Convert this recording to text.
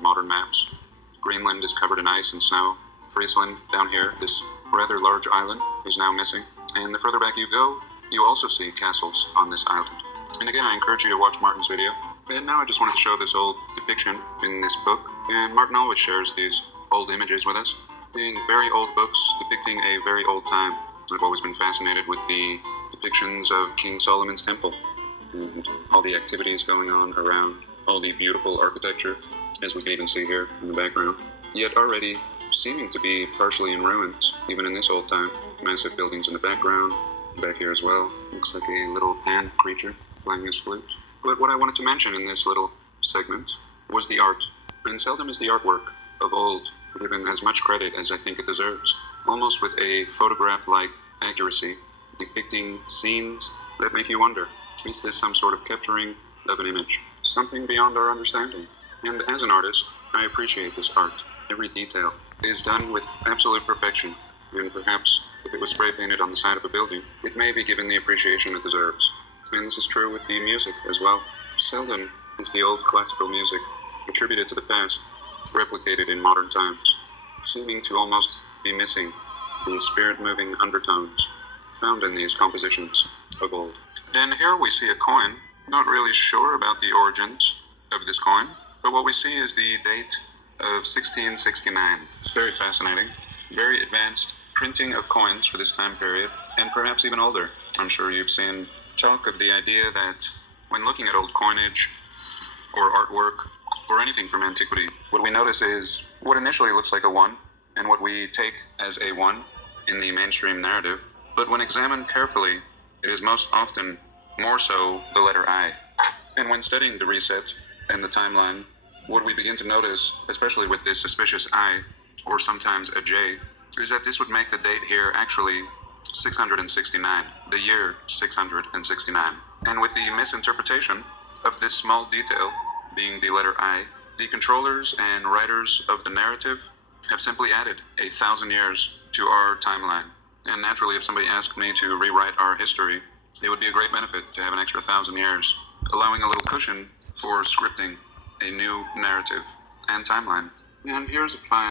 modern maps. Greenland is covered in ice and snow. Friesland, down here, this rather large island, is now missing. And the further back you go, you also see castles on this island. And again, I encourage you to watch Martin's video. And now I just wanted to show this old depiction in this book. And Martin always shares these old images with us, being very old books depicting a very old time. I've always been fascinated with the depictions of King Solomon's temple and all the activities going on around, all the beautiful architecture, as we can even see here in the background, yet already seeming to be partially in ruins, even in this old time. Massive buildings in the background, back here as well. Looks like a little pan creature playing his flute. But what I wanted to mention in this little segment was the art. And seldom is the artwork of old given as much credit as I think it deserves, almost with a photograph-like accuracy, depicting scenes that make you wonder, is this some sort of capturing of an image? Something beyond our understanding. And as an artist, I appreciate this art. Every detail is done with absolute perfection, and perhaps if it was spray painted on the side of a building, it may be given the appreciation it deserves. And this is true with the music as well. Seldom is the old classical music attributed to the past replicated in modern times, seeming to almost be missing the spirit-moving undertones found in these compositions of old. And here we see a coin. Not really sure about the origins of this coin, but what we see is the date of 1669. Very fascinating. Very advanced printing of coins for this time period, and perhaps even older. I'm sure you've seen talk of the idea that when looking at old coinage or artwork or anything from antiquity, what we notice is what initially looks like a 1 and what we take as a 1 in the mainstream narrative, but when examined carefully, it is most often more so the letter I. And when studying the reset and the timeline, what we begin to notice, especially with this suspicious I, or sometimes a J, is that this would make the date here actually 669, the year 669. And with the misinterpretation of this small detail being the letter I, the controllers and writers of the narrative have simply added 1,000 years to our timeline. And naturally, if somebody asked me to rewrite our history, it would be a great benefit to have an extra 1,000 years, allowing a little cushion for scripting a new narrative and timeline. And here's a fine